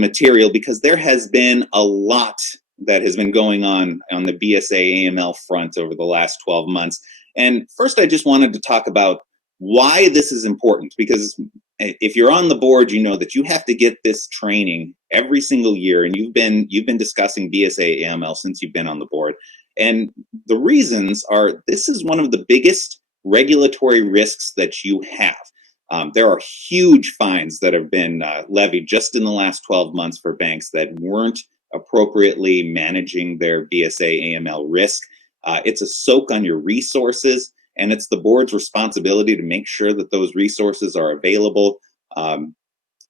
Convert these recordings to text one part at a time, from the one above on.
the material because there has been a lot that has been going on the BSA AML front over the last 12 months. And first, I just wanted to talk about why this is important, because if you're on the board, you know that you have to get this training every single year, and you've been discussing BSA AML since you've been on the board. And the reasons are, this is one of the biggest regulatory risks that you have. There are huge fines that have been levied just in the last 12 months for banks that weren't appropriately managing their BSA AML risk. It's a soak on your resources, and it's the board's responsibility to make sure that those resources are available.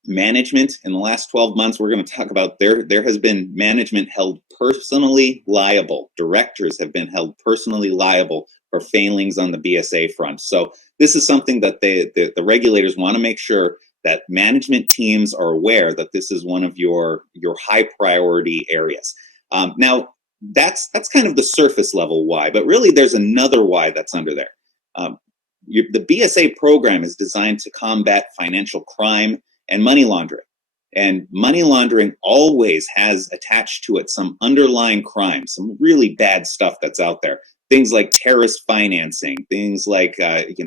Management in the last 12 months, we're going to talk about there has been management held personally liable. Directors have been held personally liable for failings on the BSA front. So this is something that the regulators want to make sure that management teams are aware that this is one of your high priority areas. Now, that's kind of the surface level why, but really there's another why that's under there. The BSA program is designed to combat financial crime and money laundering. And money laundering always has attached to it some underlying crime, some really bad stuff that's out there. Things like terrorist financing, things like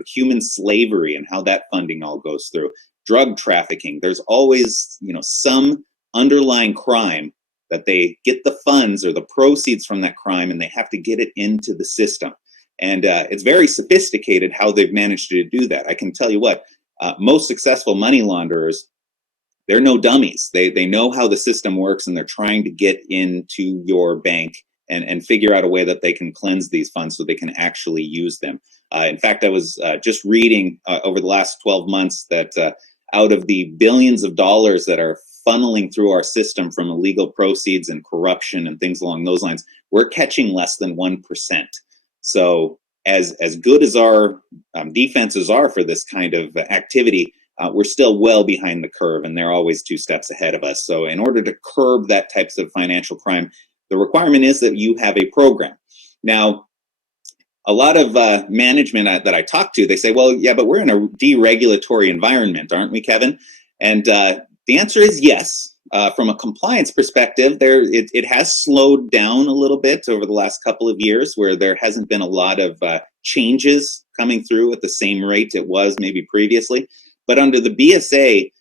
human slavery and how that funding all goes through, drug trafficking. There's always some underlying crime that they get the funds or the proceeds from that crime, and they have to get it into the system. And it's very sophisticated how they've managed to do that. I can tell you what, most successful money launderers, they're no dummies. They know how the system works, and they're trying to get into your bank and figure out a way that they can cleanse these funds so they can actually use them. In fact, I was just reading over the last 12 months that out of the billions of dollars that are funneling through our system from illegal proceeds and corruption and things along those lines, we're catching less than 1%. So as good as our defenses are for this kind of activity, we're still well behind the curve, and they're always 2 steps ahead of us. So in order to curb that types of financial crime, the requirement is that you have a program. Now, a lot of management that I talk to, they say, well, yeah, but we're in a deregulatory environment, aren't we, Kevin? And the answer is yes. From a compliance perspective, it has slowed down a little bit over the last couple of years, where there hasn't been a lot of changes coming through at the same rate it was maybe previously. But under the BSA,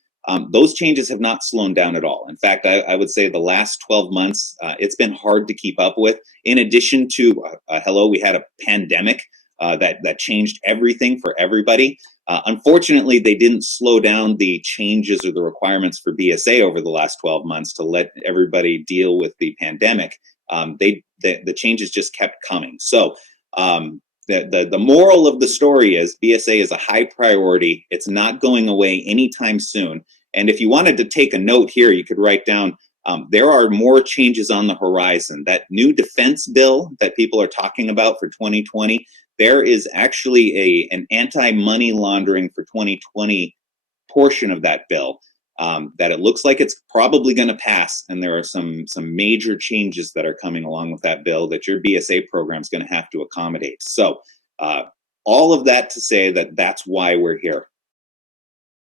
those changes have not slowed down at all. In fact, I would say the last 12 months, it's been hard to keep up with. In addition to, we had a pandemic that changed everything for everybody. Unfortunately, they didn't slow down the changes or the requirements for BSA over the last 12 months to let everybody deal with the pandemic. The changes just kept coming. So the moral of the story is BSA is a high priority. It's not going away anytime soon. And if you wanted to take a note here, you could write down, there are more changes on the horizon. That new defense bill that people are talking about for 2020, there is actually an anti-money laundering for 2020 portion of that bill that it looks like it's probably going to pass. And there are some major changes that are coming along with that bill that your BSA program is going to have to accommodate. So all of that to say that that's why we're here.